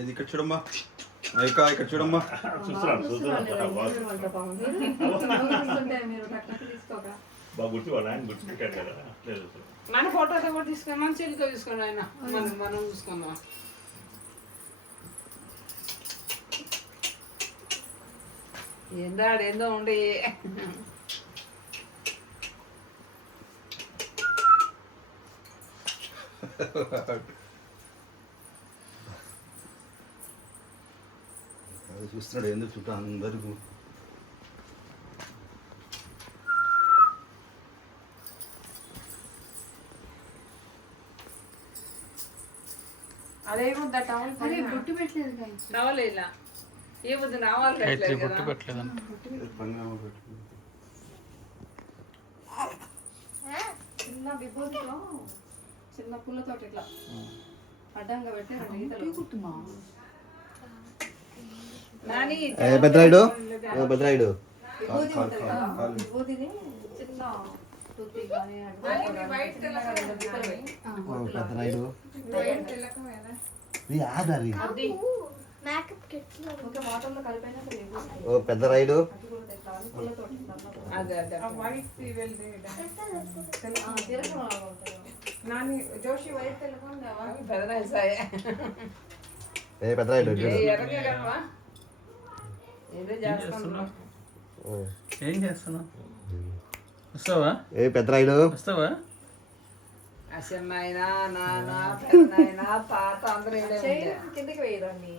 ఇది ఇక్కడ చూడమ్మా, ఇక్కడ చూడమ్మా. మన ఫోటోతో కూడా తీసుకుని మన చెల్లితో తీసుకుని ఆయన మనం చూసుకుందాం. ఏందో ఉండి చూస్తున్నాడు ఎందుకు చుట్టూ అందరికీ. అదే టవల్ బొట్టు పెట్టలేదు టవల్ ఇలా ఏ బుద్ధి నావాలి బొట్టు పెట్టలేదు. చిన్న విభూతిలో చిన్న పుల్లతోటి ఇట్లా అడ్డంగా పెట్టి 2 గీతలు కుట్టుమా. భద్రాయుడు భద్రాయుడు విభూతిని చిన్న తుత్తి కానీ భద్రాయుడు వాటర్లో కలిపైనా పెద్ద రాయుడు జోషి వైట్ పెద్దరాయుడు ఏం చేస్తున్నావు? వస్తావా? పెద్దరాయుడు వస్తావా? అసన్నైనా నాన్న పెద్దనైనా తాత అందరూ కిందకి వేయదాన్ని,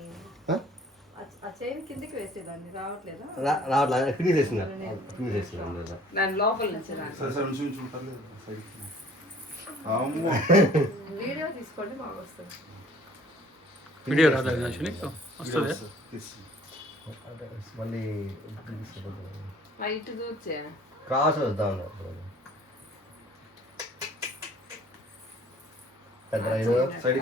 ఆ చైన్ కిందకి వేసేదాన్ని. రావట్లేదా? రావట్లేదు. దాని లోపల నుంచి వీడియో తీసుకోండి, బాగా వస్తుంది. వీడియో రాదా వస్తుంది? మళ్ళీ లైట్ చూచే క్రాస్ వద్దాం. పెద్దరాయుడు సైడ్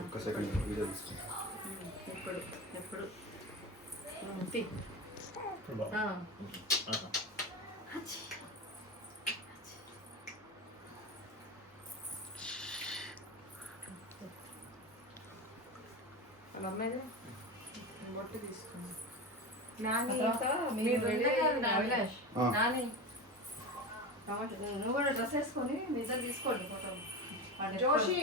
ఒక్క సెకండ్ వీడియో తీసుకుంటా. ఎప్పుడు బొట్టు తీసుకున్నాను. నువ్వు కూడా డ్రెస్ వేసుకొని నిజం తీసుకోండి ఫోటో. జోషి